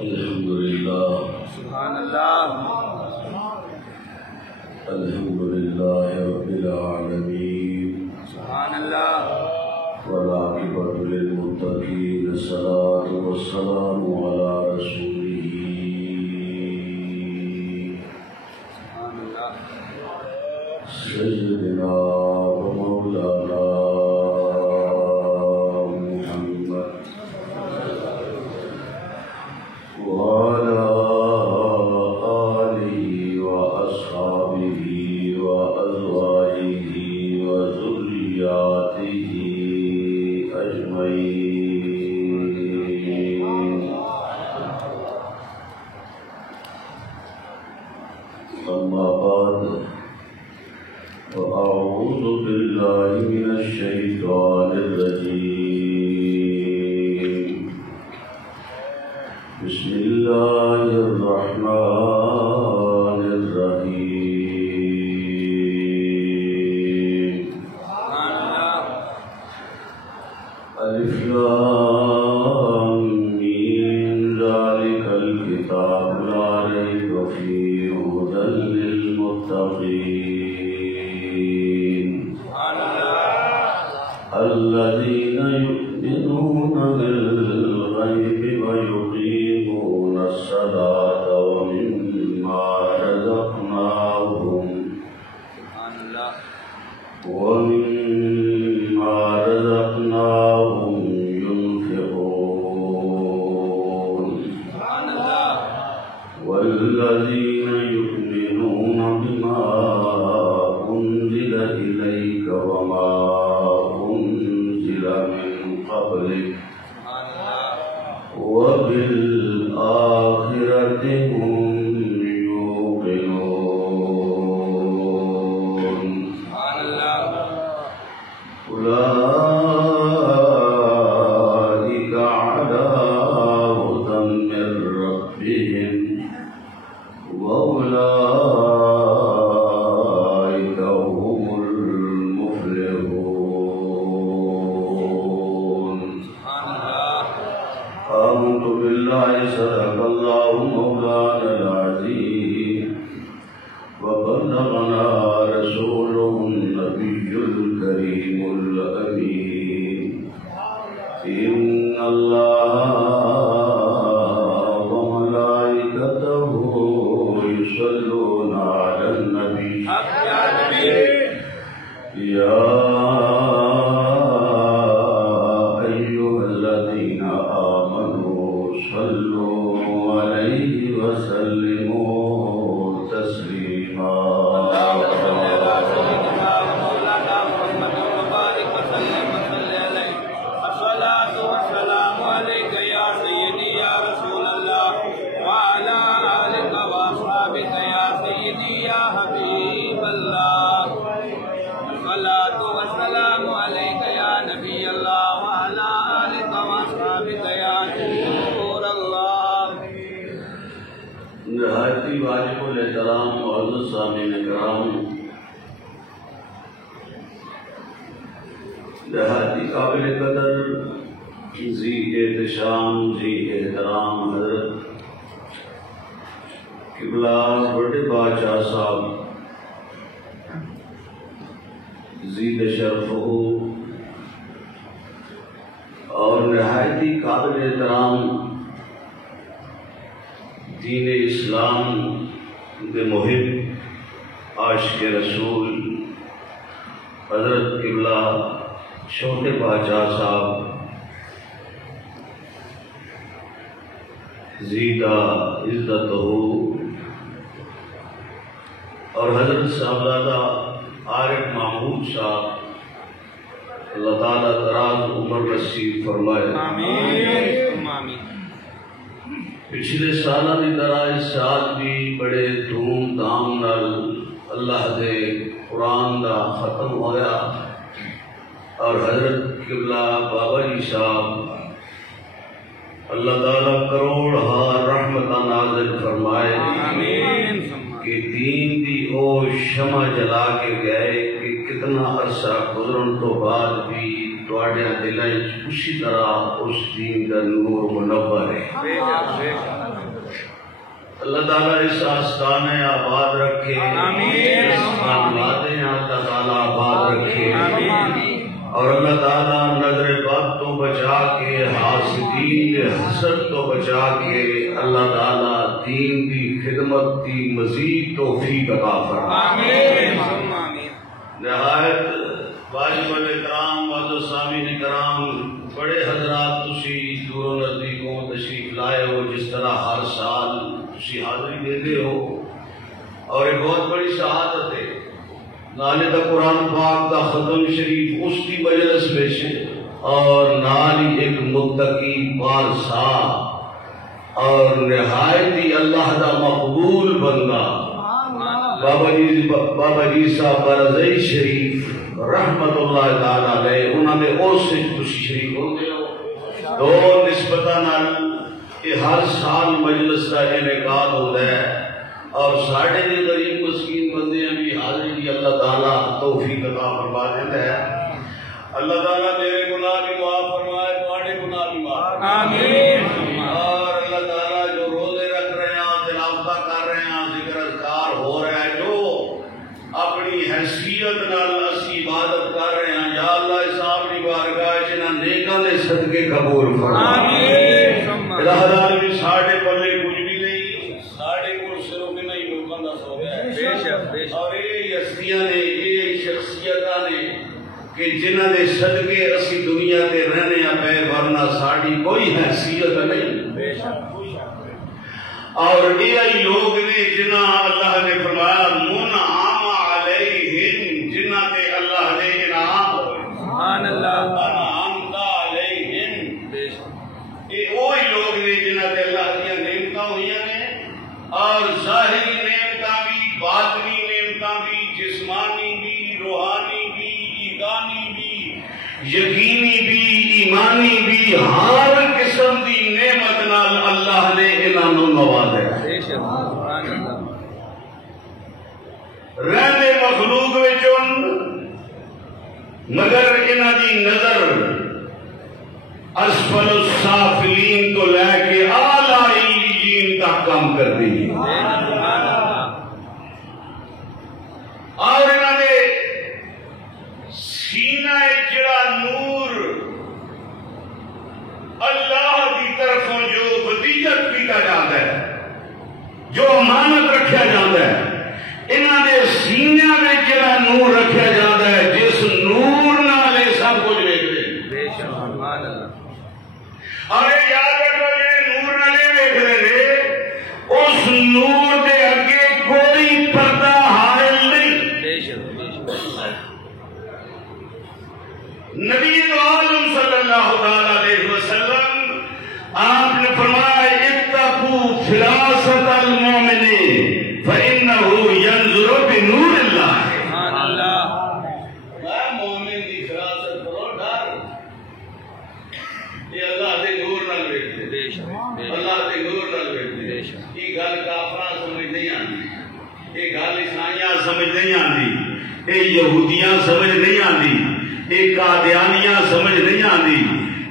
الحمدللہ سبحان اللہ الحمدللہ رب العالمین سبحان اللہ والعاقبۃ للمتقین الصلاۃ والسلام علی رسولہ سبحان اللہ سیدنا و مولانا پچھلے سالہ کی طرح اس سال بھی بڑے دھوم دھام نال اللہ دے قرآن دا ختم ہویا اور حضرت قبلہ بابا جی صاحب اللہ تعالیٰ کروڑ ہار رحمت نازل فرمائے کہ دین دی او شمع جلا کے گئے کہ کتنا عرصہ گزرن تو بعد بھی تواڈیاں دلاں اسی طرح اس دین کا نور منور ہے۔ اللہ تعالیٰ اس آستانے آباد رکھے، آمین۔ اس خانوادے اللہ تعالیٰ آباد رکھے، آمین۔ اور اللہ تعالیٰ نظر بد تو بچا کے، حاسدین کے حسد تو بچا کے، اللہ تعالیٰ دین کی خدمت کی مزید توفیق عطا فرمائے۔ آمین۔ نہایت واجب الاحترام معزز سامعین کرام، بڑے حضرات تسی دور و نزدیکوں تشریف لائے ہو، جس طرح ہر سال تسی حاضری دیتے ہو، اور ایک بہت بڑی شہادت ہے نالے دا قرآن پاک دا ختم شریف اس کی مجلس میں، اور نالی ایک متقی پارسا اور نہایت ہی اللہ دا مقبول بندہ بابا جی صاحب برزئی شریف رحمت اللہ تعالی علیہ، انہوں نے اس سے تسی شریف ہوتے ہو تو نسبتاً کہ ہر سال مجلس کا انعقاد ہوتا ہے، اور ساڑھے جو غریب مسکین بندے ہیں بھی حاضری کی اللہ تعالیٰ توفیق عطا فرما دیتا ہے۔ اللہ تعالیٰ میرے گناہ بھی معاف فرمائے، تمہارے گناہ بھی معاف آمین۔ اور اللہ تعالیٰ جو روزے رکھ رہے ہیں، تلاوت کر رہے ہیں، ذکر اذکار ہو رہا ہے، جو اپنی حیثیت نال اسی عبادت کر رہے ہیں، یا اللہ اس اپنی بارگاہ جنہاں نیکاں دے صدقے قبول فرما۔ آمین۔ اللہ تعالیٰ ساڑھے پلے کچھ بھی نہیں، ساڑھے کو صرف نہیں لوگوں دا سو گیا ہے، بے شک بے شک۔ اور یہ ہستیاں نے، یہ شخصیتاں نے کہ جنہاں دے صدقے اسی دنیا تے رہنے ہیں پہ، ورنہ ساڑھی کوئی حیثیت نہیں۔ بے شک۔ اور یہ لوگ نے جنہاں اللہ نے فرمایا منعم علیہم، جنہاں تے اللہ نے انعام ہوئے، سبحان اللہ۔ انعمت علیہم، بے شک۔ یہ وہی لوگ نے جنہاں تے اللہ دیا نعمتاں ہوئی ہیں، اور ظاہری نعمتاں بھی، باطنی نعمتاں بھی، جسمانی بھی، روحانی بھی، ایمانی بھی، یقینی بھی، ایمانی بھی، ہر قسم دی نعمت نال اللہ نے انہاں نوں نوازا ہے۔ بے شک۔ سبحان اللہ۔ رہنے مخلوق وچوں، مگر انہاں دی نظر اسفل السافلین تو لے کے اعلی علیین تک کام کر دی ہے، سبحان اللہ۔ اور انہاں نے سینہ جڑا نور اللہ کی طرفوں جو ودیعت کیتا جاتا ہے، جو امانت رکھا جاتا ہے، انہاں نے سینہ میں جڑا نور رکھا جاتا ہے، جس نور نال سب کچھ ویکھ رہے، بے شک۔ سبحان اللہ۔ اور یہ یاد رکھو جی نور نالے ویکھ رہے، اس نور دے اگے کوئی پردہ حائل نہیں۔ بے شک بے شک۔ نبی عالم صلی اللہ تعالی علیہ وسلم آپ نے فرمایا اتقوا فراست المومن فإنه ينظر بنور اللہ۔ سبحان اللہ۔ میں مومن دی فراست کرو، ڈر یہ اللہ دے نور نال ویکھدے، بے شک بے شک۔ اللہ دے نور نال ویکھدے۔ بے شک۔ یہ گل کافراں سمجھ نہیں آندی، یہ گل عیسائیاں سمجھ نہیں آندی، یہ یہودیاں سمجھ نہیں آندی، یہ قادیانیاں سمجھ نہیں آندی،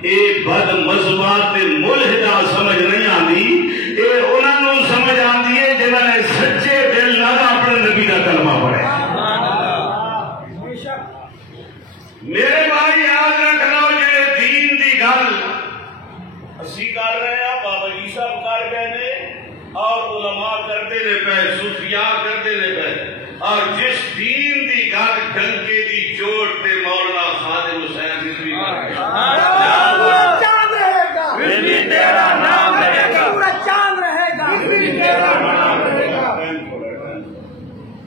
یہ بد مذہبات تے ملحدہ سمجھ نہیں آندی، یہ انہاں نوں سمجھ آندی ہے جنہاں نے سچے دل نال اپنے نبی دا کلمہ پڑھیا۔ سبحان اللہ۔ میرے بھائی یاد رکھ لو جڑے دین دی گل اسی کر رہے ہیں، بابا جی صاحب کر گئے نے، اور علماء کرتے نے پے، صوفیاء کرتے نے پے، اور جس دین دی گل ڈنکے دی چوٹ تے مولانا خادم حسین رضوی کر گئے، چاند رہے گا، تیرا نام رہے گا، پورا چاند رہے گا، تیرا نام رہے گا۔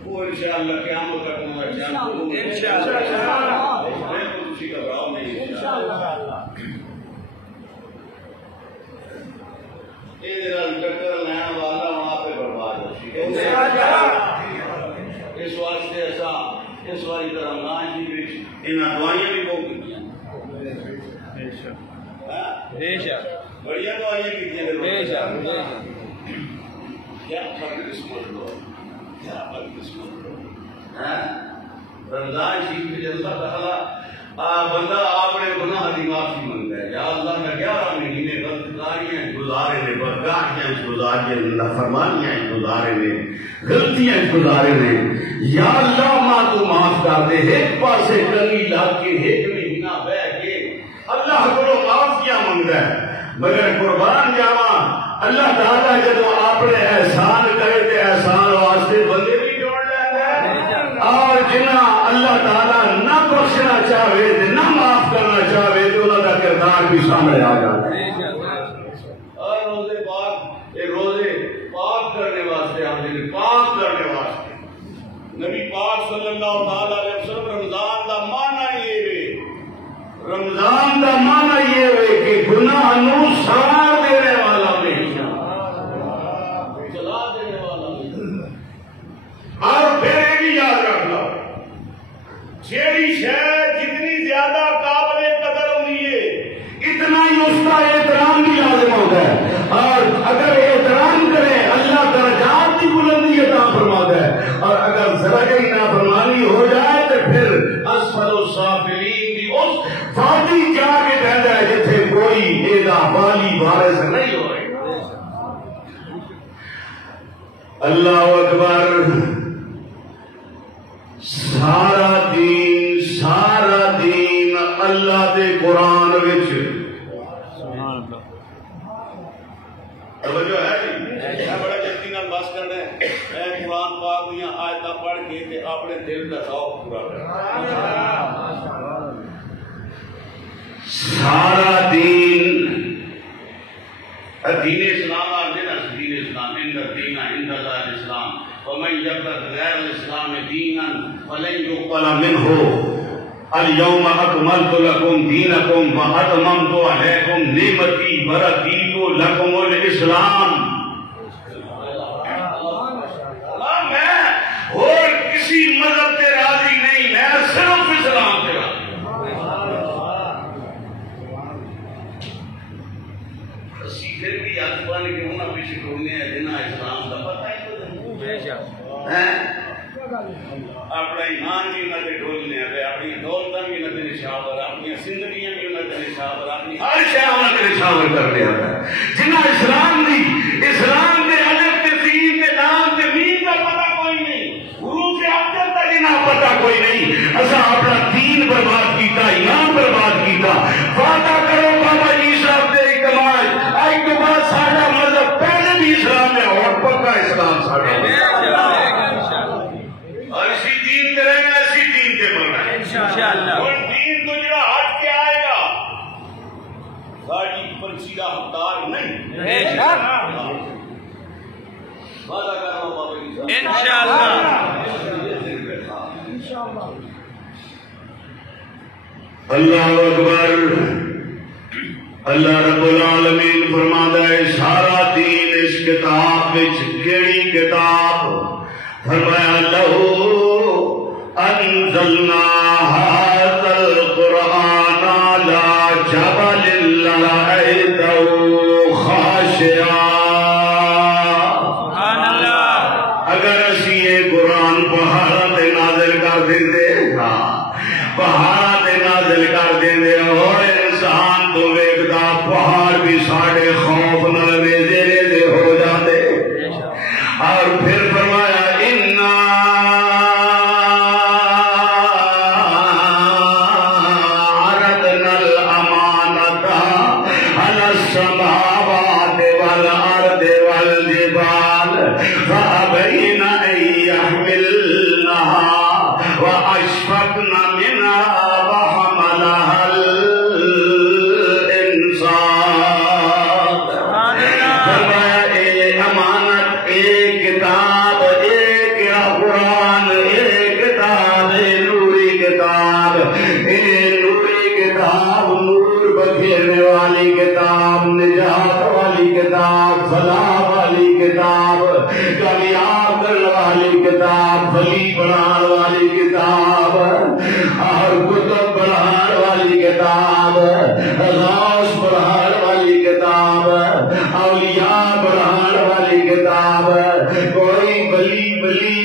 وہ انشاءاللہ قیامت تک ہمارا چاند انشاءاللہ۔ بالکل اسی کا بھاؤ نہیں انشاءاللہ۔ یہ ٹکر لین والا وہاں پہ برباد ہو سی، اس واسطے ایسا اس والی طرح رمضان جی انہاں دعائیاں بھی بہت کی بے شک۔ بڑھیا دعائیاں کی بے شک بے شک۔ کیا فرق قسمت لو، کیا فرق قسمت لو۔ رمضان شریف میں اللہ تعالیٰ بندہ اپنے گناہ کی معافی منگتا ہے، یا اللہ میں 11 مہینے بدکاریاں گزار گزارے نے، بدکاریاں گزارے نے، نافرمانیاں گزارے نے، غلطیاں گزارے نے. یا اللہ ماں تو معاف کر دے. ایک پاسے کنی لا کے ایک مہینہ بہ کے اللہ کو معافیاں منگتا ہے. مگر قربان جاواں اللہ تعالیٰ جدو اپنے احسان کرے تے احسان واسطے بندے بھی جوڑ لیتا ہے. اور جنہ اللہ تعالیٰ نہ بخشنا چاہے تے نہ معاف کرنا چاہے تو انہوں کا کردار بھی سامنے آ جاتا ہے. اور روزے پاک، یہ روزے پاک کرنے واسطے ہم نے پاک کرنے واسطے نبی پاک صلی اللہ تعالی علیہ وسلم رمضان دا معنی یہ ہے، رمضان دا معنی یہ ہے کہ گناہ نو سار دینے والا مہینہ، چلا دینے والا مہینہ. اور پھر یہ بھی یاد رکھنا، جیڑی شے جتنی زیادہ قابل قدر ہوئی ہے اتنا ہی اس کا احترام بھی لازم ہوتا ہے. اور اگر احترام کرے اللہ درجات کی بلندی عطا فرماتا ہے، اور اگر ذرا ہی نافرمانی ہو جائے تو پھر اسفل السافلین کی اس وادی جا کے رہتا ہے جتھے کوئی ایدا والی وارث نہیں ہوئے. اللہ اکبر. سارا دین اللہ دے قرآن وچ توجہ ہے جی. بڑا جلدی نال بس کرنا ہے. میں قرآن پاک دیاں آیتاں پڑھ کے تے اپنے دل دا شوق پورا کرنا. سارا دین دین اسلام آتے نا، دین اسلام ان الدین عند اللہ الاسلام ومن یبتغ غیر الاسلام دینا فلن یقبل منه اليوم اکملت لکم دینکم واتممت علیکم نعمتی ورضیت لکم الاسلام. میں اور کسی مذہب سے راضی نہیں، میں صرف اسلام سے راضی. پھر بھی آسمان کے ہونا پیچھے ڈھونڈنے ہیں جنہیں اسلام کا پتہ ہی اپنا ایمان بھی انہوں نے ڈھولنے ہیں، اپنی دولتیں بھی انہوں نے نشاور، اپنی زندگیاں بھی انہوں نے نشاور، اپنی ہر شے انہوں نے نشاور کر دیا ہے. جنہیں اسلام دی، اسلام کے الف کے سین کے نام کے مین کا پتہ کوئی نہیں، حروف ابجد کا جنہیں پتہ کوئی نہیں. اسا اپنا دین برباد کیتا، ایمان برباد کیتا. وعدہ کرو بابا جی صاحب دے اکمال آج کے بعد سارا مذہب پہلے بھی اسلام ہے اور پکا اسلام سارا اور اسی دین کے رہنا، اسی دین کے مرنا ہے. اور دین تو جڑا ہٹ کے آئے گا گاڑی پرچی کا حقدار نہیں. وعدہ کر رہا ہوں بابا جی انشاءاللہ. اللہ اکبر. اللہ رب العالمین فرماتا ہے سارا دین اس کتاب وچ. کیڑی کتاب؟ فرمایا لہو انزلنا ھذا القرآن علی جبل لرأیتہ خاشعا. اگر اسی یہ قرآن پہاڑاں تے نازل کر دیندے، پہاڑاں تے نازل کر دیندے اور انسان تو ویکھدا پہاڑ بھی ساڈے خوف نال ریزے ریزے ہو جاندے. اور پھر فرمایا عرضنا الامانۃ علی السماوات والارض والجبال فابین ان یحملنها واشفقن منها وحملها کتاب، نجات والی کتاب، فلاح والی کتاب، کامیاب کرنے والی کتاب، ولی بنانے والی کتاب، اور کتب بنانے والی کتاب، غوث بنانے والی کتاب، اولیاء بنانے والی کتاب. کوئی ولی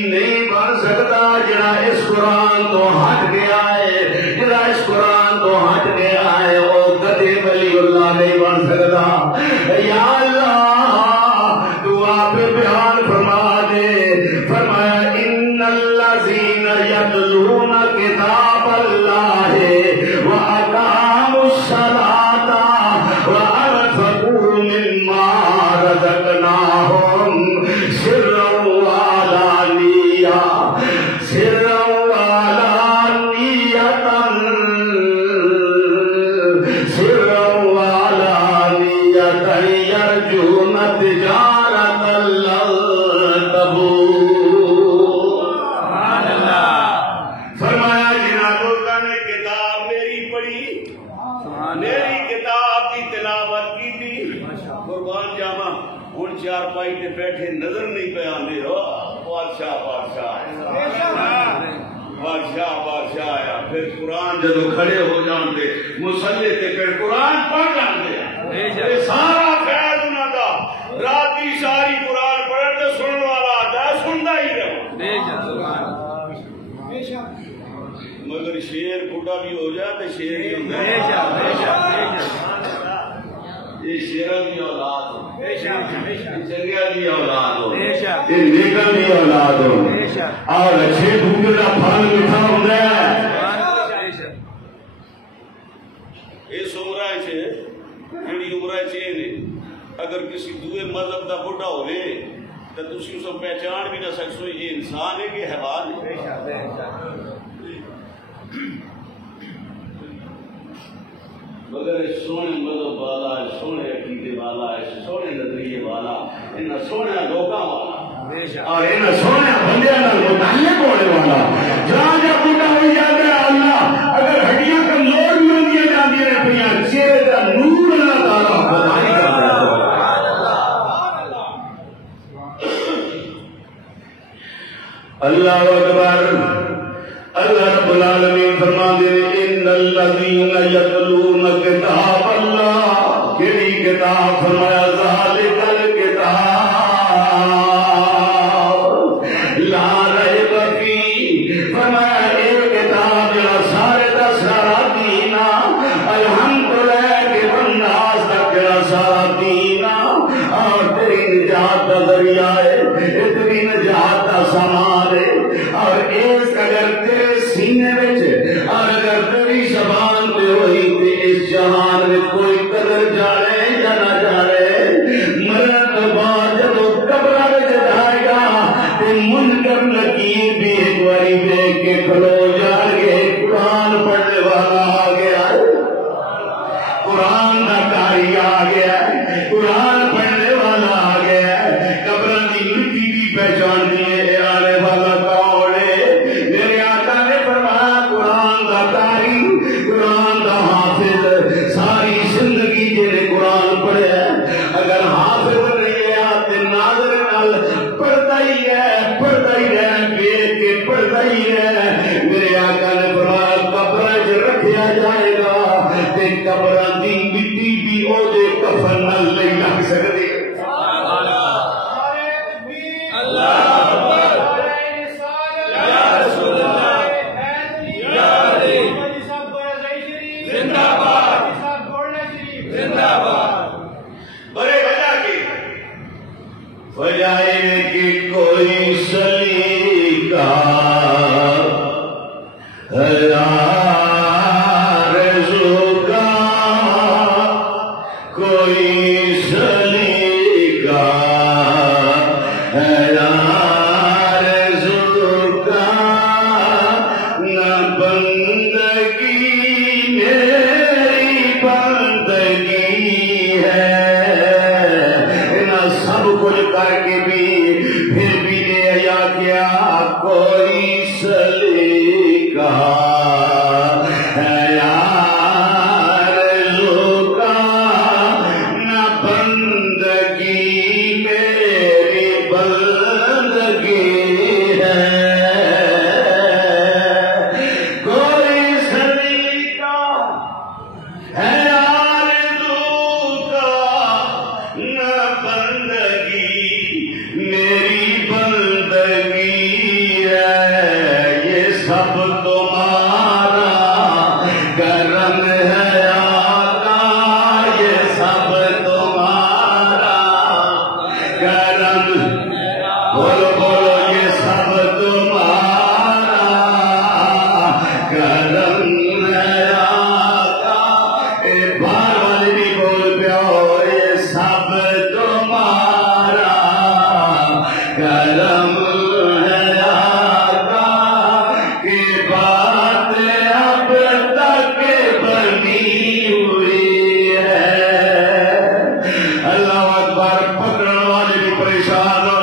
نہیں بن سکتا جڑا اس قرآن تو ہٹ گیا ہے، جڑا اس قرآن تو ہٹ گیا ہے وہ کدے ولی اللہ نہیں بن سکتا. یا اللہ نال فرما دے فرمایا ان الذین یتلون کتاب اللہ واقاموا الصلاۃ وانفقوا مما رزقناہم سرا وعلانیہ سرا وعلانیہ سرا وعلانیہ یرجون تجارت لن تبور فرمایا جنہاں لوگوں نے کتاب میری پڑھی میری کتاب کی تلاوت کی تھی قربان جاوا ہن چار پائی تے بیٹھے نظر نہیں پہ آندے ہو بادشاہ بادشاہ بادشاہ بادشاہ آیا پھر قرآن جدو کھڑے ہو جاندے مصلی تے پھر قرآن پڑھ جاندے سارا فیض انہاں دا رات دی ساری قرآن پڑھن تے سنن والا آتا ہے سندا ہی رہو مگر شیر بڈھا بھی ہو جائے تو شیر ہی ہوندا ہے یہ شیراں دی اولاد ہو چنگیاں دی اولاد ہو یہ نیکاں دی اولاد ہو اور اچھے بوٹے دا پھل میٹھا ہوندا ہے اس عمرہ چ جڑی عمرہ چ نے اگر کسی دوے مذہب دا بڈھا ہوے تو تسی اس کو پہچان بھی نہ سکسو یہ انسان ہے کہ حیوان ہے مگر سونے مذہب والا سونے عقیدے والا سونے نظریے والا ان سونے لوگوں والا اور ان سونے بندیاں نال متعلق ہونے والا جہاں جب بوٹا ہو جاتا ہے اللہ اگر ہڈیاں کمزور بھی ہوندی جاندی ہیں پیا چہرے دا نور اللہ تعالی بدائی کرتا ہے اللہ اکبر اللہ رب العالمین فرماتے ہیں ان الذین یتلون کتاب اللہ کیڑی کتاب فرمایا ذالک الکتاب لا ریب فیہ فرمایا یہ کتاب جڑا سارے دا سارا دین الحمدللہ کے بنداس دا جڑا سارا دین اور تیری نجات دا ذریعہ ہے تیری نجات دا سامان ہے اور اس اگر تیرے سینے وچ اور اگر تیری زبان پہ ہوئی تے اس جہان میں کوئی قدر جانے یا نہ جانے مرن تو بعد جب قبر وچ جائے گا تے منکر نکیر بھی ایک باری دیکھ کے کھلو جان گے قرآن پڑھنے والا آ گیا قرآن کا قاری آ گیا قرآن پڑھنے والا آ گیا قبر کی مٹی بھی پہچان دیے آنے والا کون ہے میرے آقا نے فرمایا قرآن کا قاری قرآن کا حافظ ساری زندگی جنہیں قرآن پڑھے اگر حافظ نہیں ہے آپ ناظر نال پڑھتا ہی ہے بیت کے پڑھتا ہی ہے میرے آقا نے فرمایا قبر وچ رکھیا جائے گا تے قبر دی مٹی بھی او دے کفن نال نہیں لگ سکدی بجائے کہ کوئی سلیقہ آرزو کا کوئی سلیقہ آرزو کا نہ بندگی میری بندگی ہے سب کچھ کر کے بھی پھر بھی نے یا کیا کوئی سلیقہ ہے آرزو کا نہ بندگی میری بندگی ہے کوئی سلیقہ ہے میری بندگی ہے یہ سب تمہارا کرم ہے آقا یہ سب تمہارا کرم بولو بولو یہ سب تمہارا کرم ہے آقا. اے باہر والے بھی بول پیو یہ سب تمہارا کرم ہے آقا کی بات اب تک بنی ہوئی ہے. اللہ اکبر. پکڑنے والے بھی پریشان ہو،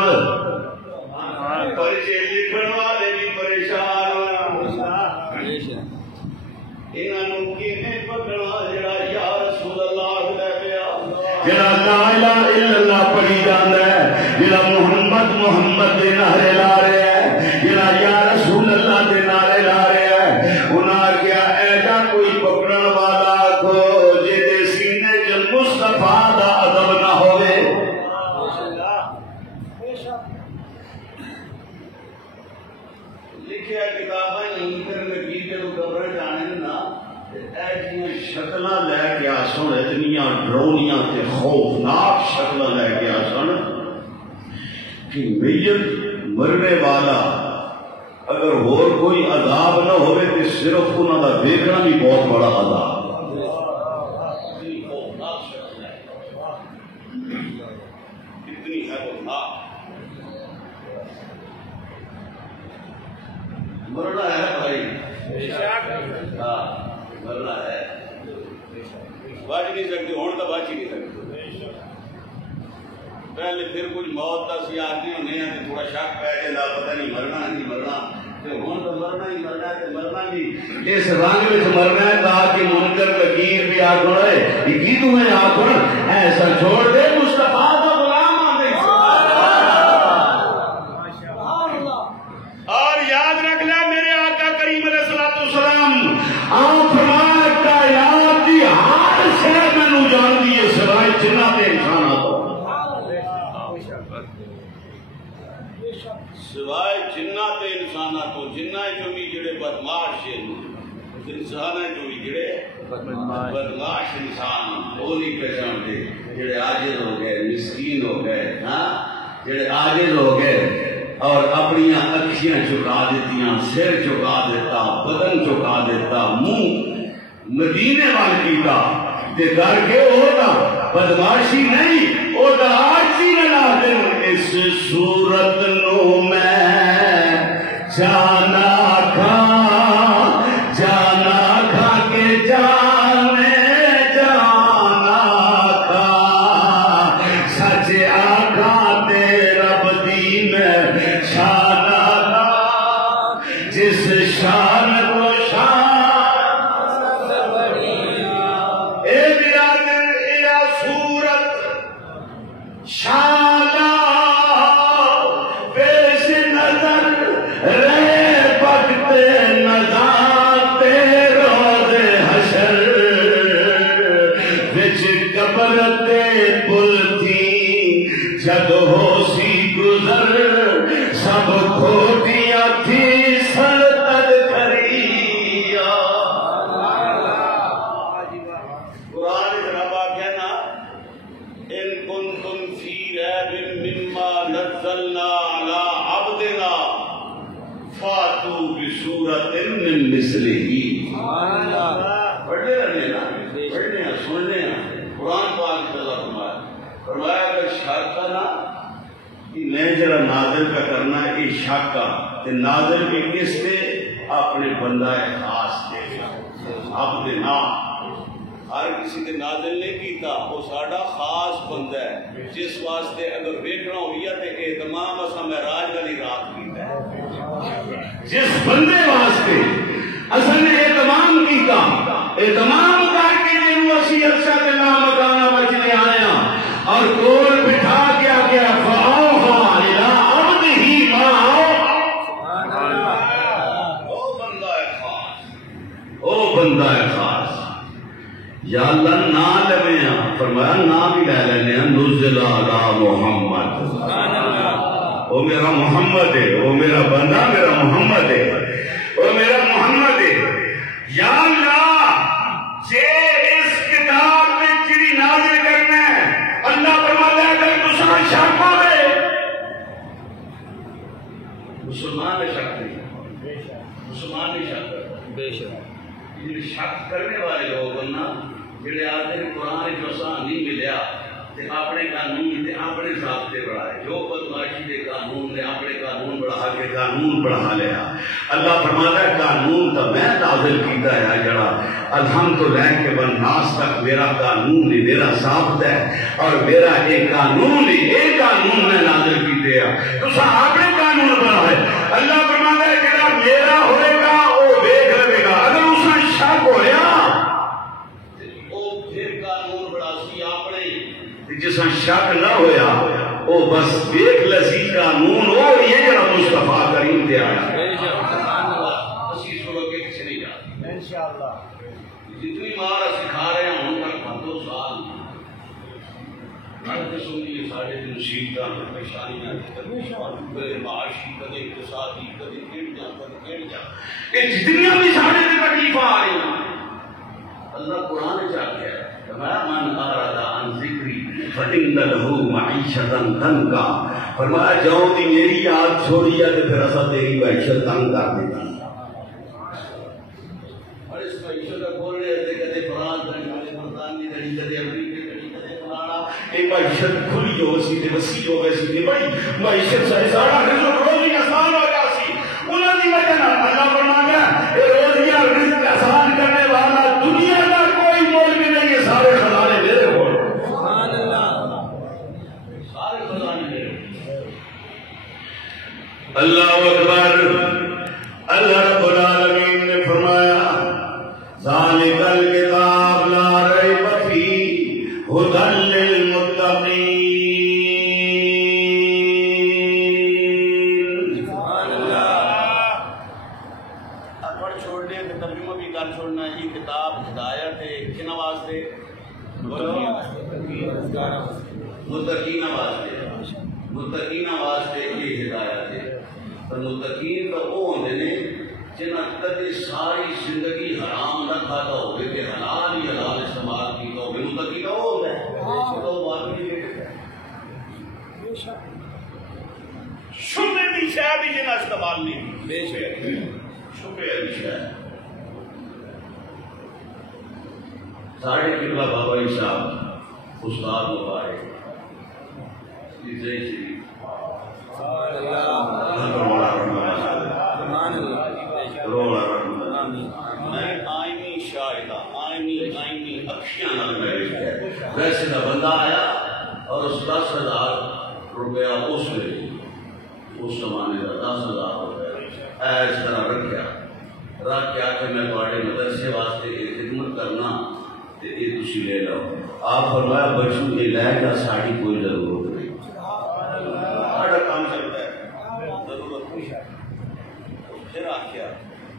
پرچے لکھن والے بھی پریشان ہو. انہوں کیویں پکڑنا جڑا یا رسول اللہ لے پیا، جڑا لا الہ الا اللہ پڑھی جاندا ہے، جڑا محمد محمد دے نعرے لا رہا ہے، جڑا یا رسول اللہ دے نعرے لا رہا ہے. انہاں کیا ایسا کوئی پکڑن والا کو جے سینے چ مصطفیٰ دا ادب نہ ہوے. لکھیا کتاباں نہیں کر لگی کہ قبر جانے نا ایسیاں شکلاں لے کے آسن، اتنیاں ڈرونیاں تے خوفناک شکلاں لے کے آسن کہ میت مرنے والا اگر اور کوئی عذاب نہ ہوئے تو صرف انہوں کا دیکھنا بھی بہت بڑا عذاب. اتنی ہے وہ نا مرنا ہے بھائی. ہاں مرنا ہے، بچ نہیں سکتے ہوں تو بچ ہی نہیں سکتے. پہلے پھر کچھ موت کا سی آدمی ہونے ہیں تو تھوڑا شک پہ جاتا پتہ نہیں مرنا نہیں مرنا، ہوں تو مرنا ہی مرنا ہے. مرنا بھی اس رنگ میں مرنا ہے تاکہ منکر نکیر بھی آخر ہے یہ تمہیں آخر ایسا چھوڑ دے مصطفیٰ کا غلام آ گئی. اور یاد رکھ لے میرے آقا کریم علیہ الصلوۃ والسلام آپ فرمایا کائنات دی ہر شے مینوں جاندی ہے سوائے جنات تے انساناں تو. سوائے جنات تے انساناں تو. جناں جو بھی جڑے بدماش ہیں، انساناں جو بھی جڑے بدماش انسان وہ نہیں پہچانتے. جڑے عاجز ہو گئے، مسکین ہو گئے، ہاں جڑے عاجز ہو گئے اور اپنی اکھیاں چکا دیتیاں، سر چکا دیتا، بدن چکا دیتا، منہ مدینے وال کیتا تے کر کے اودا بدماشی نہیں اودا عاجزی نال دن. اس صورت نو میں جانا کھا کے جانے جانا کھا سچ آقا تے رب دی میں شانا کھا جس شان کو شان اے برادر اے صورت شانا پیش نظر رہے وقت نظر روز حشر وچ قبر تے پل تھی جد ہو سی گزر سب کھوٹیاں تھی سلطنت کریا. قرآن رب آخیا نا ان کنتم فی ریب مما نزلنا علی عبدنا فاتوا بسورۃ من مثلہ. پڑھنے رہے نا، پڑھنے ہیں، سننے ہیں. قرآن پاک سے اللہ فرمایا کہ شک کا نا میں جڑا نازل کا کرنا ہے یہ شک کا تے نازل بھی کس تے اپنے بندہ خاص دے اب دے نا ہر کسی نے نازل نہیں کیتا. وہ ساڈا خاص بندہ ہے جس واسطے اگر ویکھنا ہوئی تے اہتمام اساں معراج والی رات کیتا ہے. جس بندے واسطے اصل نے اہتمام کیتا، اہتمام کر کے جنوں اسی عرصہ دے نام مکانا وچ لے آیا اور کول بٹھا کے آگیا فاوحا الی عبدہ ما او بندہ خاص، او بندہ خاص. یا اللہ نا لے فرمایا نا بھی لے لینے نزل علی محمد. وہ میرا محمد ہے، وہ میرا بندہ میرا محمد ہے، وہ میرا محمد ہے. یا اللہ جے اس کتاب میں چڑی نازل کرنا ہے اللہ فرماتا ہے اگر دوسرا شک ہوئے مسلمان نے شک نہیں، مسلمان نہیں شک کرتا، بے شک یہ شک کرنے والے لوگ نا جڑے آتے ہیں قرآن جو آسان نہیں ملیا تے اپنے قانون تے اپنے ضابطے بڑھائے، جو بدماشی کے قانون نے اپنے قانون بڑھا کے قانون بڑھا لیا۔ اللہ فرماتا ہے قانون تو میں نازل کیتا ہے جڑا الحمد تو لے کے بناس تک میرا قانون ہی میرا ضابطہ ہے اور میرا ایک قانون ہی ایک قانون میں نازل کیتے ہیں تو اپنے قانون بنائے۔ اللہ فرماتا ہے جڑا میرا ہوئے گا وہ دیکھ لے گا، اگر اس میں شک ہویا وہ پھر قانون بڑھا سی اپنے، جس میں شک نہ ہویا وہ بس دیکھ لسی قانون وہ یہ جڑا مصطفیٰ کریم تے آیا۔ اسی سورہ کے کسی نہیں جاتے انشاءاللہ جتنی مار سکھا رہے ہیں ہوں تک 2 سال ہر قسم کی سارے مصیبتیں پریشانیاں کدے معاشی کدے اقتصادی کدے کیڑ جا یہ جتنی بھی سارے تکلیف آ رہی ہیں اللہ قرآن چاہتا ہے من اراد عن ذکری فإن له معیشۃ ضنکا، فرمایا جاؤ دی میری یاد چھوڑی ہے تو پھر اسا تیری معیشت تنگ کر دیں گے۔ اور اس معیشت کا بول رہے تھے کدے فرانس کدے برطانیہ کدے امریکہ کدے فلانا، یہ معیشت کھلی ہو سی تے وسیع ہو گئی سی بڑی معیشت سے سارا رزق روزی آسان ہو گیا سی انہاں دی وجہ نال اللہ فرمایا اے روزیاں رزق آسان کرنے والا دنیا کا کوئی مول بھی نہیں ہے، سارے خزانے میرے کول، سبحان اللہ، سارے خزانے میرے۔ اللہ اکبر۔ اللہ رب العالمین نے فرمایا ذالک الکتاب لا ریب فیہ ھدی للمتقین۔ سبحان اللہ۔ پڑھ چھوڑنے تے ترجمہ بھی کر چھوڑنا، یہ کتاب ہدایت ہے کن واسطے؟ متقین واسطے، متقین واسطے یہ ہدایت ہے۔ تو متقین تو وہ ہوندے نے جنہاں کدے ساری زندگی حرام نہ کھاتا ہوگی کہ حلال ہی حلال استعمال کیتا ہوگی، متقی تو وہ ہوتا ہے تو آدمی شبے کی شے بھی جنہاں استعمال نہیں بے شک شبے کی شے۔ ساڑھے قبلہ بابا جی صاحب استاد مبارک شریف ویسے کا بندہ آیا اور اس 10,000 روپیہ اس نے اس زمانے کا 10,000 روپیہ اس طرح رکھ کے کہ میں تھوڑے مدرسے واسطے یہ خدمت کرنا یہ تھی لے لو۔ آپ فرمایا بچوں یہ لے جا ساڑی کوئی ضرورت نہیں، سارا کام چلتا ہے ضرورت نہیں۔ پھر آخیا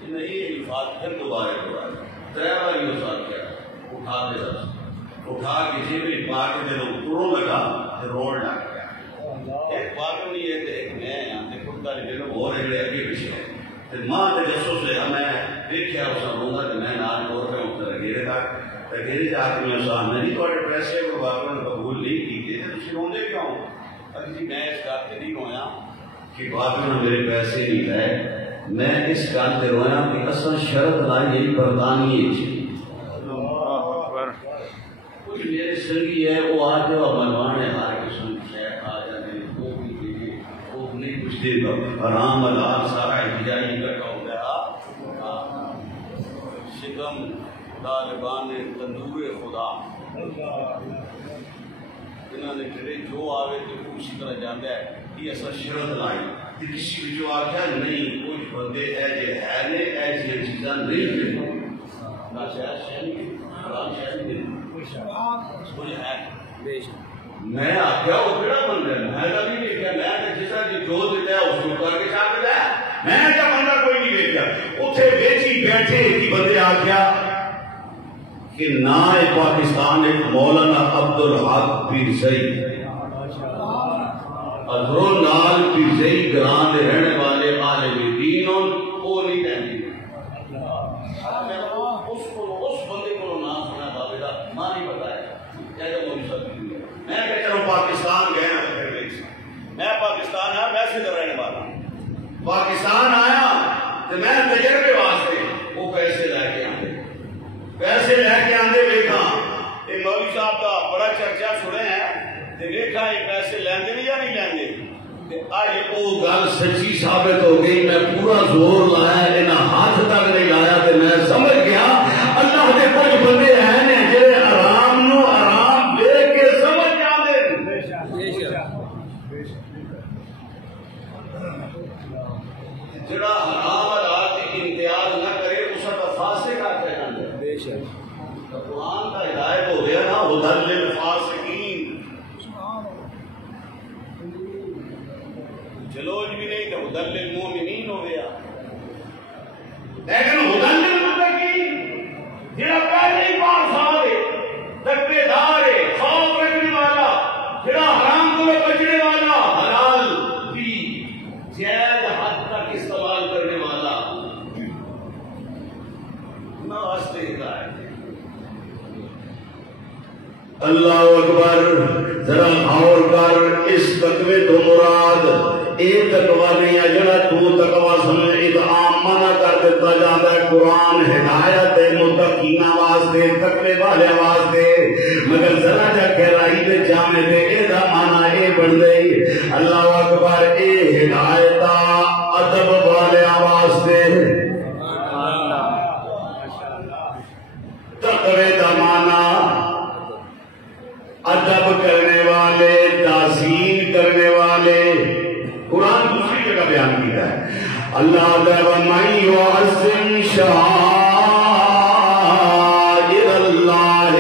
نہیں بات پھر دوبارہ 3 بار یہ ساتھ کیا اٹھا دے رہا اٹھا کے جیب پا کے دے تروں لگا پھر روڑ لگ گیا۔ ایک بات نہیں ہے کہ ایک میں آتے خود کا لے ہو رہے اگے پیچھے ماں کے جسوں سے میں دیکھا اس روگا کہ میں نال اور پہ اتر گیرے تک گیرے جا کے میں سا نہیں تھوڑے پیسے کو باقی نے قبول نہیں کیتے تھے تھی روندے کیوں؟ جی میں اس بات کے نہیں رویا کہ باقی نے میرے پیسے نہیں لائے، میں اس گل سے رویا کہ اصل شرط لائی یہی برطانیہ چی کچھ میرے سنگی ہے وہ آ جو مہمان ہے ہر قسم شیخ آ جاتے ہیں وہ بھی دیجیے وہ نہیں کچھ دے گا حرام حلال سارا احتجاجی اکٹھا ہو گیا۔ شکم طالبان تندور خدا انہوں نے کہے جو آوے تو اسی طرح جاتا ہے یہ اصل شرط لائی کسی بھی جو آخیا نہیں کچھ بندے ایسے ہے نے ایسی چیزاں نہیں دے نہ شاید شہری حرام شہری دے کچھ ہے میں آخیا وہ کہڑا بندہ ہے میں کبھی نہیں کیا میں جس طرح جو دیتا ہے اس کو کر کے چاہ دیتا ہے میں کیا بندہ کوئی نہیں دیکھا اتنے بیچی بیٹھے ایک بندے آخیا کہ نہ پاکستان ایک مولانا عبدالحق پیرزئی ادھروں نال پیرزئی گران دے رہنے والے عالم دین وہ نہیں کہتے اس بندے کو نام سنا بابے کا ماں نہیں بتایا میں کہ چلو پاکستان گئے نا میں پاکستان ہے ویسے تو رہنے والا پاکستان آیا تو میں تجربے واسطے وہ پیسے لے کے آندے ویکھا یہ مولوی صاحب کا بڑا چرچا سنے ہیں تے ویکھا یہ پیسے لیندے یا نہیں لیندے اج وہ گل سچی ثابت ہو گئی. میں پورا زور لایا انہاں ہاتھ تک نہیں لایا تے میں سمجھ گیا اللہ دے کچھ بندے ہیں جڑے آرام نو آرام دے کے سمجھ جاندے. جڑا حرام حلال کی امتیاز نہ کرے اس کا فاسق آتا ہے. بے شک قرآن کا ہدایت ہو گیا نا ہدی للفاسقین. جلوج بھی نہیں تو ہدی للمؤمنین ہو گیا. لیکن ہدی للمتقین جڑا پہلے ہی پاس آ گئے تقوی دار ہے خوف رکھنے والا جڑا حرام کو بچنے والا حلال بھی جائز حد تک استعمال کرنے والا نہ واسطے ہدایت. اللہ اکبر. ذرا غور کر اس تقوی تو مراد ایک تقوی نہیں ہے جڑا تو تقوی سمجھ اطعام منع کر دیتا جاتا ہے. قرآن ہدایت ہے متقین واسطے تقوی والے واسطے. مگر ذرا جا گہرائی تے جانے تے اے دا معنی اے بن گئی اللہ اکبر اے ہدایت ادب والے واسطے. تقوی دا معنی ادب کرنے والے تعظیم کرنے والے. قرآن دوسری جگہ بیان کیا ہے اللہ وَمَن يُعَظِّمْ شَعَائِرَ اللَّهِ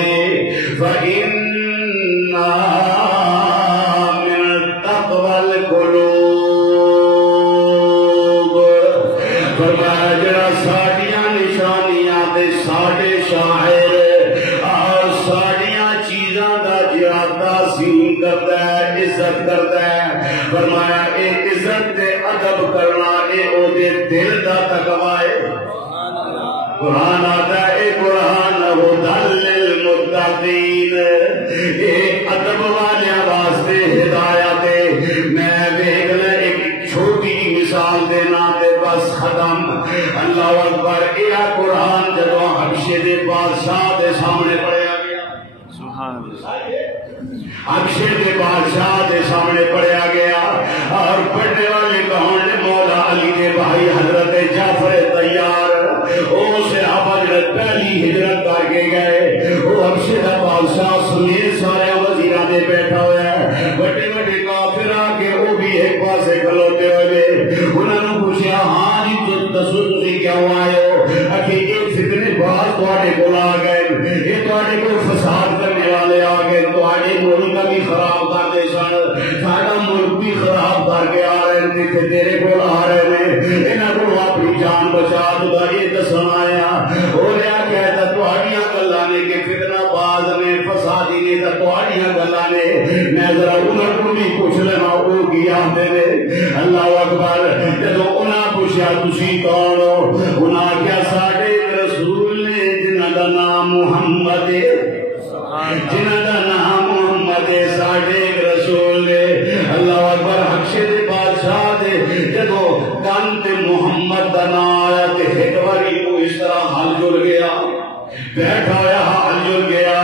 فَإِنَّهَا مِن تَقْوَى الْقُلُوبِ. فرمایا جڑا ساڈیاں نشانیاں تے ساڈے شاعر اور ساڈیاں چیزاں دا جڑا تعظیم کرتا ہے عزت کرتا ہے فرمایا اے عزت تے ادب کرنا اے او دے دل دا تقوی ہے. قرآن آتا ہے اے قرآن ہدی للمتقین اے ادب والے واسطے ہدایت ہے. میں ویکھ لے ایک چھوٹی جی مثال دینا تے بس ختم. اللہ اکبر. اے قرآن جدوں حبشے دے بادشاہ دے سامنے پڑھیا گیا سبحان اللہ حبشے کے بادشاہ کے سامنے پڑھیا گیا اور پڑھنے والے کون نے مولا علی کے بھائی حضرت جعفر طیار وہ صحابہ جڑے پہلی ہجرت کر کے گئے وہ حبشے کا بادشاہ سمیت سارے وزیراں دے بیٹھا ہوا ہے. بڑے بڑے کافر آ کے وہ بھی ایک پاسے کھلوتے ہوئے انہوں نے پوچھا ہاں جی دسو تسی کیوں آئے ہو کہ ایک فتنے باز تواڈے کول آ گئے یہ تواڈے کول فساد کرنے والے آ گئے تواڈے ملک بھی خراب کرتے سن سارا ملک بھی خراب کر کے آ رہے تھے تیرے کول آ رہے ہیں انہاں کو اپنی جان بچا تو یہ دسن آیا ہو رہا کہتا تواڈیاں گلاں نے کہ فتنہ باز نے فسادی نے تے تواڈیاں گلاں نے میں ذرا انہاں کو بھی پوچھ لینا وہ کی آندے نے. اللہ اکبر. جدوں انہاں پوچھا تسی کون ہو انہاں کیا ساڈے رسول نے جنہاں دا نام محمد ہے جنہاں دا نام محمد ہے ساڈے رسول نے. اللہ اکبر. حبشے دے بادشاہ دے جدوں کان تے محمد دا نام آیا تے ایک واری وہ اس طرح ہل جل گیا بیٹھا ہوا ہل جل گیا.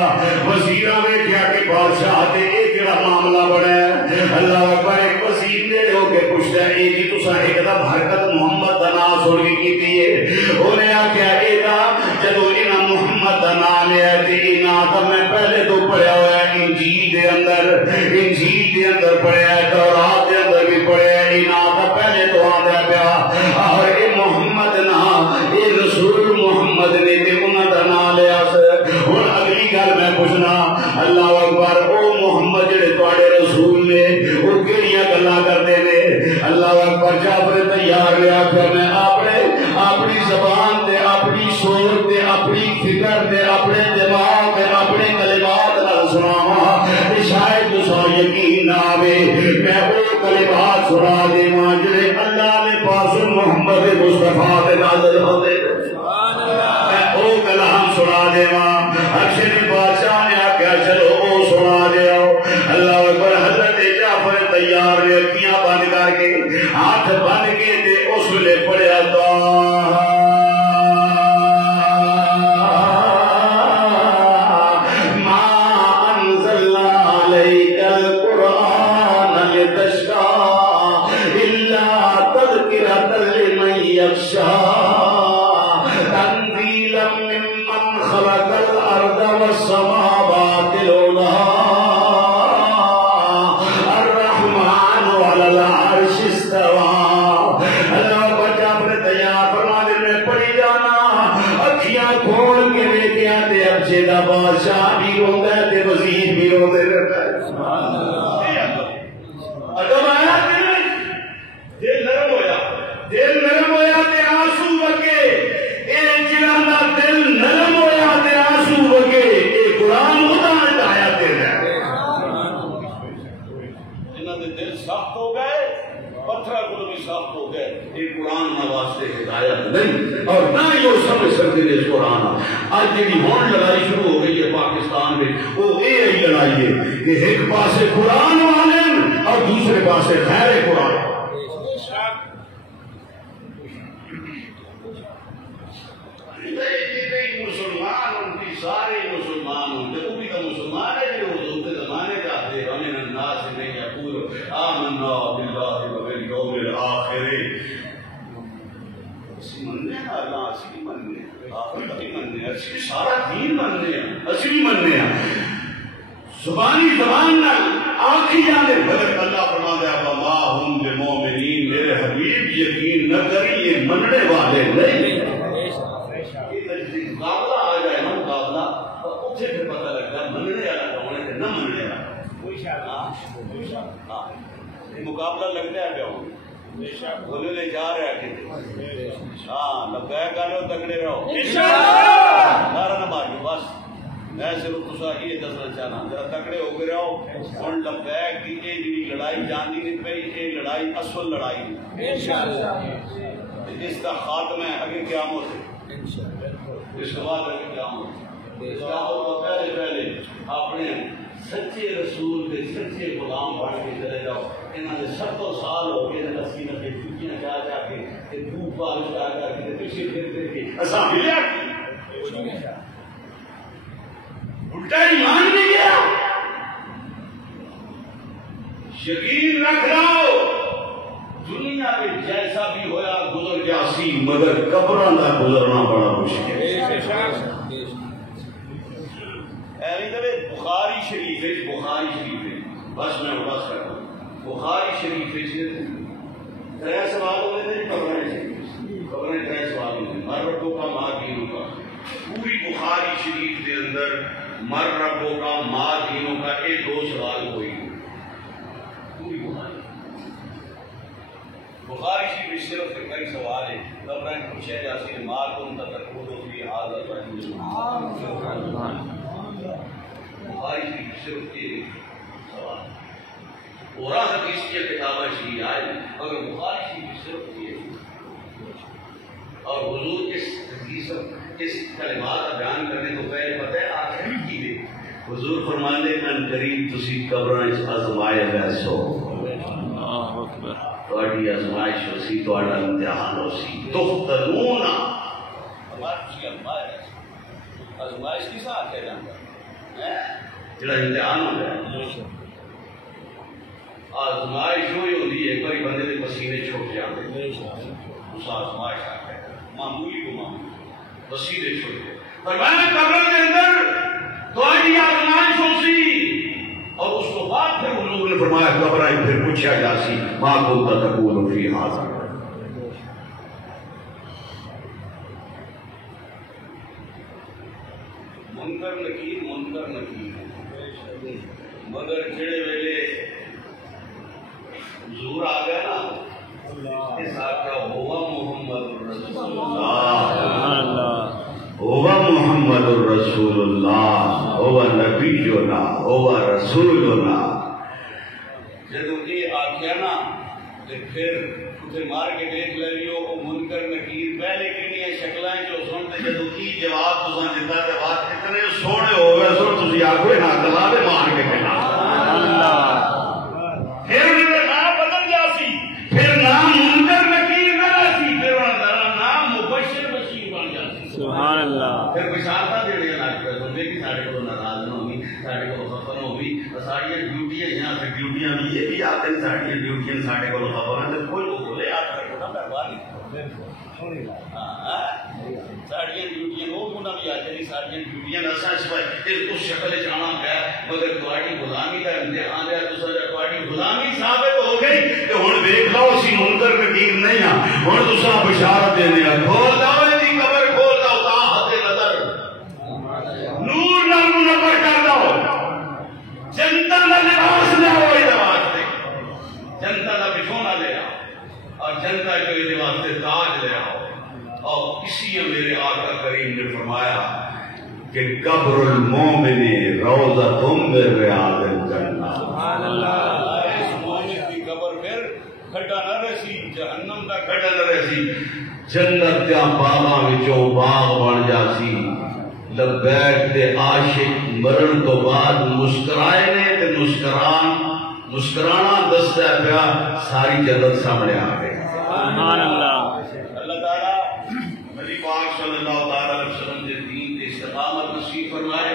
وزیراں ویکھیا کہ بادشاہ تے اے کیڑا معاملہ بڑا ہے. اللہ اکبر. ایک وزیر نے ہو کے پوچھدا اے جی تساں ایک دم حرکت محمد دا نام سن کے کیتی ہے انہیں آخیا اے دا جدوں انہاں محمد دا نام لیا تے انہاں تے میں پہلے تو پڑھیا ہوا ہے انجیل دے اندر پڑھیا ہے تورات دے اندر بھی پڑھیا ہے انہاں تے پہلے تو آندا پیا اور اے محمد نام اے رسول محمد نے تے انہاں دا نام لیا ہن اگلی گل میں پوچھنا اللہ اکبر او محمد جڑے تواڈے رسول نے او کیڑیاں گلاں کردے نے. اللہ اکبر. جعفر طیار لیا پھر میں اپنی زبان تے اپنی سوچ تے اپنی فکر تے اپنے دماغ تے اپنے کلمات نال سناواں شاید تساں یقین نہ آوے میں وہ کلمات سنا دیواں جڑے اللہ نے پاس محمد مصطفیٰ تے نازل ہوندے میں وہ کلام سنا دیواں. حبشے دے بادشاہ نے آخیا چلو وہ سنا دیو. اللہ اکبر. حضرت جعفر طیار نے اکھیاں بند کر کے ہاتھ بن کے تے او بادشاہ بھی روتا ہے تے وزیر بھی روتے رہتا ہے. دل نرم ہویا تے آنسو وگے. اے جنہاں دا دل نرم ہویا تے آنسو وگے اے قرآن خدا نے آیا تے ہے. جنہاں دے دل سخت ہو گئے پتھر کو بھی سخت ہو گئے. یہ قرآن نہ واسطے ہدایت نہیں اور نہ ہی وہ سمجھ سکتے ہیں اس قرآن. آج جی ہون لڑائی شروع ہو گئی ہے پاکستان میں وہ یہ لڑائی ہے کہ ایک پاسے قرآن والے اور دوسرے پاسے خیر قرآن. مسلمان ان کی سارے مسلمان ہوں جب بھی تو مسلمان ہے جو حضور کے زمانے کا تھے ومن الناس من یقول آمنا باللہ وبالیوم الآخر. اسی مننے ہیں اللہ اسی مننے ہیں آخر بھی مننے ہیں اسی سارا دین مننے ہیں اسی مننے ہیں زبانی زبان نہ آنکھی جانے بلکہ اللہ فرما دے وما ہم بمؤمنین. میرے حبیب یقین نہ کری یہ مننے والے نہیں. مقابلہ آ جائے نا مقابلہ اسے پھر پتہ لگتا ہے مننے والا کون ہے نہ مننے والا. مقابلہ لگتا ہے کیا بولے لے جا رہے ہیں. ہاں لگا گالو تگڑے رہو نعرہ نہ مارو بس. میں صرف تسا یہ دسنا چاہنا ذرا تگڑے ہو کے رہو. ہن لبیک کی یہ جی لڑائی جانی نہیں پئی یہ لڑائی اصل لڑائی اس کا خاتمہ ہے اگے قیامت ہے. اس کے بعد اگے قیامت پہلے پہلے اپنے سچے رسول کے سچے غلام بن کے چلے جاؤ. انہوں نے 70 سال ہو گئے نسی نبی چھٹیاں جا جا کے دھوپ بارش جا جا کے پیچھے پھرتے کے ایسا ملیا الٹا ایمان نہیں گیا. یقین رکھ رہو دنیا میں جیسا بھی ہویا گزر گیا سی مگر قبراں دا گزرنا بڑا مشکل ہے. بخاری شریف بس میں بس کرتا ہوں. بخاری شریف ترے سوال ہوئے تھے خبریں ترے سوال ہوئے مر ربوں کا ماں دینوں کا. پوری بخاری شریف کے اندر مر ربوں کا ماں دینوں کا ایک دو سوال ہوئی. پوری بخاری شریف صرف کئی سوال ہے خبریں پوچھے جاتی ماں کون تکون فی حاضر بخاری شریف صرف ایک سوال. پورا حدیث کی کتابیں شریف آئے مگر بخاری شریف صرف یہ. اور حضور اس حدیث اس کلمات بیان کرنے کو پہلے پتہ ہے آخری کی ہے. حضور فرمانے ان قریب تسی قبراں وچ آزمائے گئے سو. اللہ اکبر. تواڈی آزمائش ہوسی تواڈا امتحان ہوسی تفتنون. آزمائش کس آخیا جاندا جڑا امتحان ہوتا ہے. آزمائش ہوئی ہوتی ہے ایک بار بندے کے پسینے چھوٹ جاتے اس آزمائش آتا ہے معمولی کو معمولی پسینے چھوٹ گئے. فرمایا قبر کے اندر تمہاری آزمائش ہوتی اور اس کو بعد پھر حضور نے فرمایا قبر پھر پوچھا جاسی ماں کو تکون فی حاضر. منکر نکیر مگر جڑے ویلے حضور آ گیا نا اس آقا ہوا محمد رسول اللہ ہوا محمد رسول اللہ ہوا نبینا ہوا رسولنا. جب یہ آخیا نا تو پھر اسے مار کے دیکھ لیو وہ منکر نکیر پہلے کنیاں شکلاں جو سنتے جدو کی جواب تساں دیتا تے بات اتنے سونے ہو گئے سو تسی آکھو نا دلالے مار کے کہنا اللہ. پھر نام بدل جاسی پھر نام منکر نکیر نہ سی پھر انہاں ساڑیاں ڈیوٹیاں وہ گنا بھی آتے نہیں ساڑیاں ڈیوٹیاں نسا اس پر اس شکل جانا پیا مگر تواڈی غلامی دا امتحان ہے تو سارا تواڈی غلامی ثابت ہو گئی کہ ہن دیکھ لو اسی منکر نکیر نہیں ہاں ہن تساں بشارت دینے آ کھول دو دی قبر کھول دو تا حد نظر نور نال منور کر دو جنتا دا لباس لے آؤ یہ واسطے جنتا دا بچھونا لے آؤ اور جنتا کے واسطے تاج لے آؤ اور اسی میرے آقا کریم نے فرمایا کہ قبر المومن روضۃ من ریاض الجنہ سبحان اللہ اس مومن کی قبر پھر کھڈا نہ رسی جہنم دا کھڈا نہ رسی جنت دے باغاں وچوں باغ بن جاسی لبیک دے عاشق مرن تو بعد مسکرائے نے تے مسکرانا دستا پیا ساری جنت سامنے آ گئی سبحان اللہ اللہ تعالیٰ نبی پاک صلی اللہ تعالیٰ علیہ وسلم کے دین کے استقامت نصیب فرمائے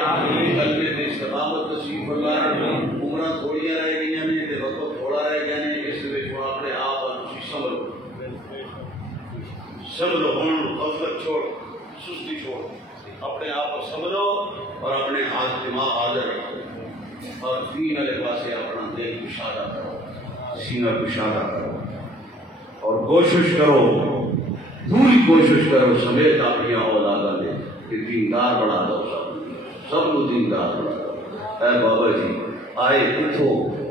قلبے کے استقامت نصیب فرمائے عمرہ تھوڑیاں رہ گئی ہیں تے وقت تھوڑا رہ گیا نے اس وچ اپنے آپ تسی سمجھو ہن غفلت چھوڑ سستی چھوڑ اپنے آپ کو سمجھو اور اپنے ہاتھ دماغ حاضر رکھو اور دین والے پاسے اپنا دل کشادہ کرو سینہ کشادہ کرو اور کوشش کرو پوری کوشش کرو سمیت اپنی اولاداں دے کہ دیندار بنا دو سب کو دیندار بنا دو اے بابا جی آئے اتھو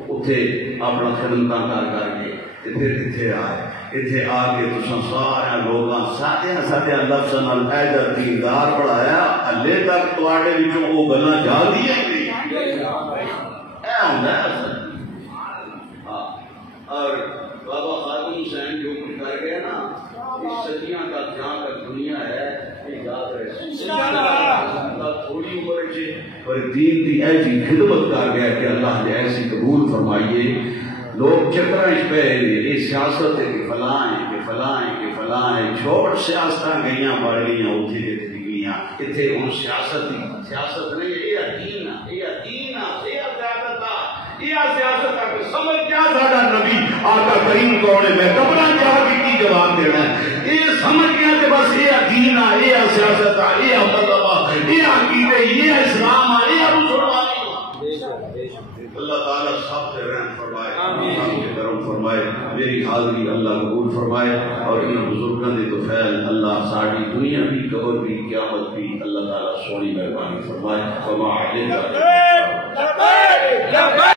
اتھے اپنا خدمتاں کر کے پھر اتھے آئے اتھے آ کے تساں سارے لوگاں سادے لفظاں نال ایدر دیندار بڑھایا ہلے تک تواڈے وچوں او گلاں جلدی ہیں اے ہوندا ہے ہاں اور بابا خادم حسین جو کچھ کر گئے نا اس صدیاں کا جہاں تک دنیا ہے یہ یاد رہے تھوڑی عمر سے پر دین کی ایسی خدمت کر گیا کہ اللہ نے ایسی قبول فرمائیے لوگ چکر پہ یہ سیاست ہے کہ فلاں ہے کہ فلاں ہے کہ فلاں ہے چھوڑ سیاست گئیاں بڑھ گئیاں اتنے گئیاں اتنے ہوں سیاست نہیں یہ دین ہے یہ دین ہے یہ سیاست کا سمجھ کیا ساڈا نبی آقا کریم کون ہے میں قبراں جا کے کی جواب دینا ہے یہ سمجھ گیا کہ بس یہ دین ہے یہ سیاست ہے یہ مذہب ہے یہ عقیدہ یہ اسلام ہے یہ مسلمانی اللہ تعالیٰ سب سے رحم فرمائے سب سے کرم فرمائے میری حاضری اللہ قبول فرمائے اور ان بزرگوں نے تو خیر اللہ ساری دنیا بھی قبر بھی قیامت بھی اللہ تعالیٰ سونی مہربانی فرمائے وما علینا